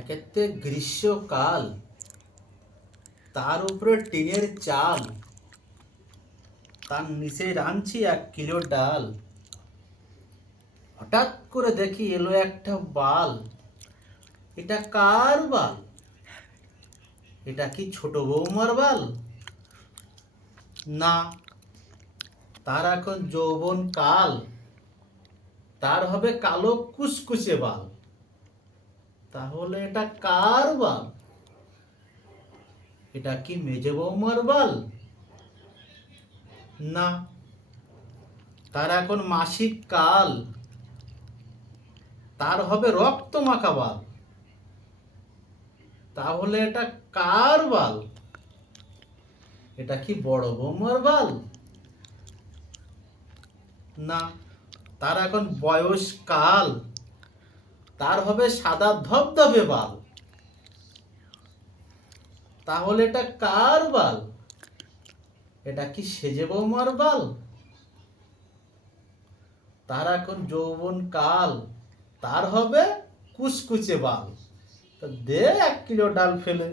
একেতে গ্রীষ্মকাল, তার উপরে টিনের চাল, তার নিচে রাঁধছি 1 কিলো ডাল। হঠাৎ করে দেখি এলো একটা বাল। এটা কার বাল? এটা কি ছোট বৌমার বাল? না, তার এখন যৌবন কাল, তার হবে কালো কুচকুচে বাল। তাহলে এটা কার বাল? এটা কি মেজে বৌমার বাল? না, তার এখন মাসিক কাল, তার হবে রক্ত মাখা বাল। তাহলে এটা কার বাল? এটা কি বড় বৌমার বাল? না, তার এখন বয়স কাল, তার হবে সাদা ধবধবে বাল। তাহলে এটা কার বাল? এটা কি সেজে বৌমার বাল? তার এখন যৌবন কাল, তার হবে কুচকুচে বাল। তা দে 1 কিলো ডাল ফেলে।